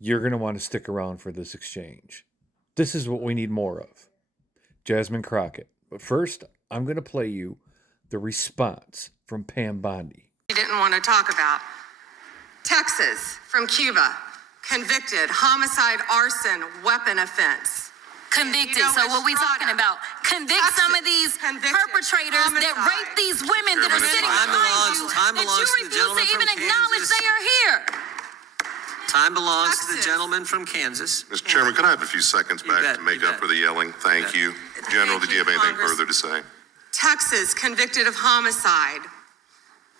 You're going to want to stick around for this exchange. This is what we need more of. Jasmine Crockett. But first, I'm going to play you the response from Pam Bondi. She didn't want to talk about. Texas, from Cuba, convicted, homicide, arson, weapon offense. Convicted. So what we talking about? Convict Texas, some of these perpetrators that rape these women that are sitting behind you that you refuse to even acknowledge they are here. Time belongs to the gentleman from Kansas. Mr. Chairman, can I have a few seconds back to make up for the yelling? Thank you. General, did you have anything further to say? Texas, convicted of homicide.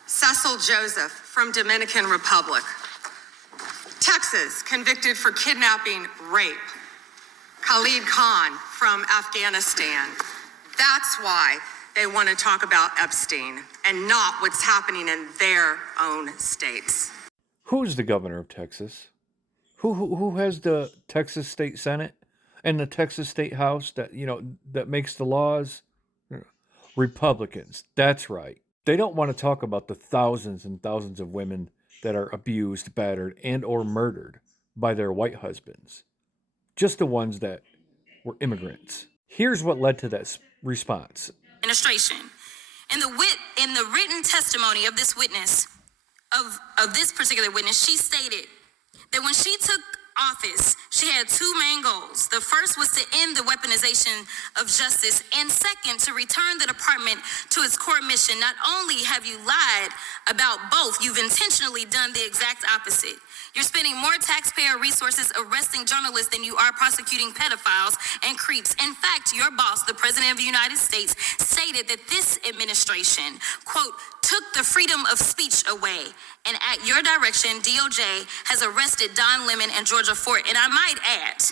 Cecil Joseph, from Dominican Republic. Texas, convicted for kidnapping, rape. Khalid Khan, from Afghanistan. That's why they want to talk about Epstein and not what's happening in their own states. Who's the governor of Texas? Who has the Texas State Senate and the Texas State House that makes the laws? Republicans. That's right. They don't want to talk about the thousands and thousands of women that are abused, battered, and or murdered by their white husbands. Just the ones that were immigrants. Here's what led to that response. Administration. In the written testimony of this witness, of this particular witness, she stated that when she took office, she had two main goals. The first was to end the weaponization of justice, and second, to return the department to its core mission. Not only have you lied about both, you've intentionally done the exact opposite. You're spending more taxpayer resources arresting journalists than you are prosecuting pedophiles and creeps. In fact, your boss, the President of the United States, stated that this administration, quote, took the freedom of speech away. And at your direction, DOJ has arrested Don Lemon and Georgia Fort. And I might add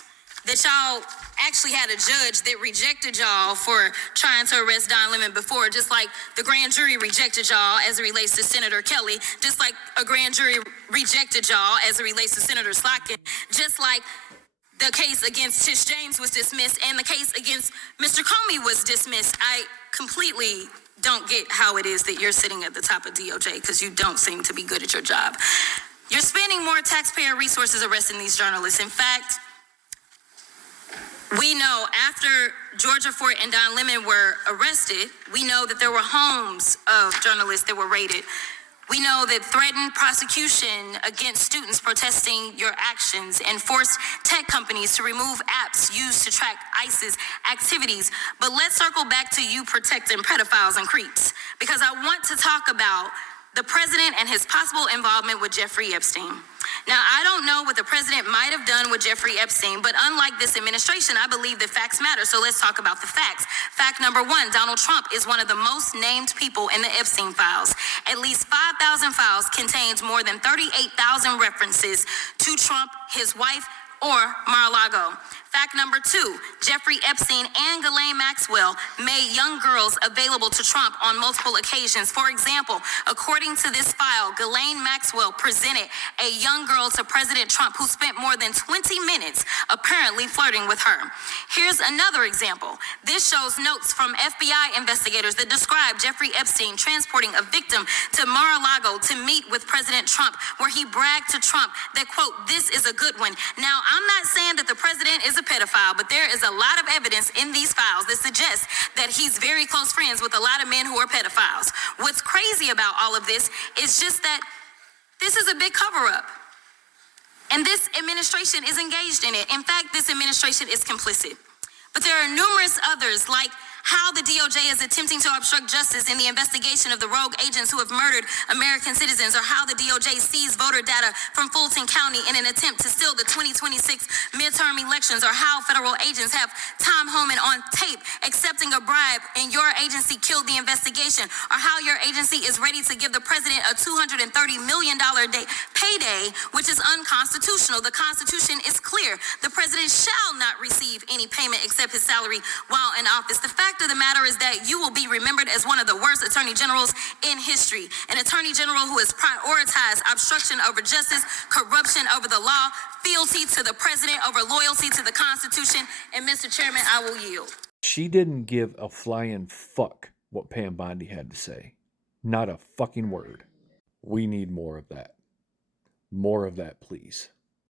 that y'all actually had a judge that rejected y'all for trying to arrest Don Lemon before, just like the grand jury rejected y'all as it relates to Senator Kelly, just like a grand jury rejected y'all as it relates to Senator Slotkin, just like the case against Tish James was dismissed and the case against Mr. Comey was dismissed. I completely don't get how it is that you're sitting at the top of DOJ because you don't seem to be good at your job. You're spending more taxpayer resources arresting these journalists. In fact, we know after Georgia Fort and Don Lemon were arrested, we know that there were homes of journalists that were raided. We know that threatened prosecution against students protesting your actions and forced tech companies to remove apps used to track ISIS activities. But let's circle back to you protecting pedophiles and creeps, because I want to talk about the president and his possible involvement with Jeffrey Epstein. Now, I don't know what the president might have done with Jeffrey Epstein, but unlike this administration, I believe that facts matter. So let's talk about the facts. Fact number one, Donald Trump is one of the most named people in the Epstein files. At least 5,000 files contains more than 38,000 references to Trump, his wife, or Mar-a-Lago. Fact number two, Jeffrey Epstein and Ghislaine Maxwell made young girls available to Trump on multiple occasions. For example, according to this file, Ghislaine Maxwell presented a young girl to President Trump who spent more than 20 minutes apparently flirting with her. Here's another example. This shows notes from FBI investigators that describe Jeffrey Epstein transporting a victim to Mar-a-Lago to meet with President Trump, where he bragged to Trump that, quote, this is a good one. Now, I'm not saying that the president is a pedophile, but there is a lot of evidence in these files that suggests that he's very close friends with a lot of men who are pedophiles. What's crazy about all of this is just that this is a big cover-up. And this administration is engaged in it. In fact, this administration is complicit. But there are numerous others, like how the DOJ is attempting to obstruct justice in the investigation of the rogue agents who have murdered American citizens, or how the DOJ seized voter data from Fulton County in an attempt to steal the 2026 midterm elections, or how federal agents have Tom Homan on tape accepting a bribe and your agency killed the investigation, or how your agency is ready to give the president a $230 million payday, which is unconstitutional. The Constitution is clear. The president shall not receive any payment except his salary while in office. The fact of the matter is that you will be remembered as one of the worst attorney generals in history. An attorney general who has prioritized obstruction over justice, corruption over the law, fealty to the president over loyalty to the Constitution. And Mr. Chairman, I will yield. She didn't give a flying fuck what Pam Bondi had to say. Not a fucking word. We need more of that. More of that, please.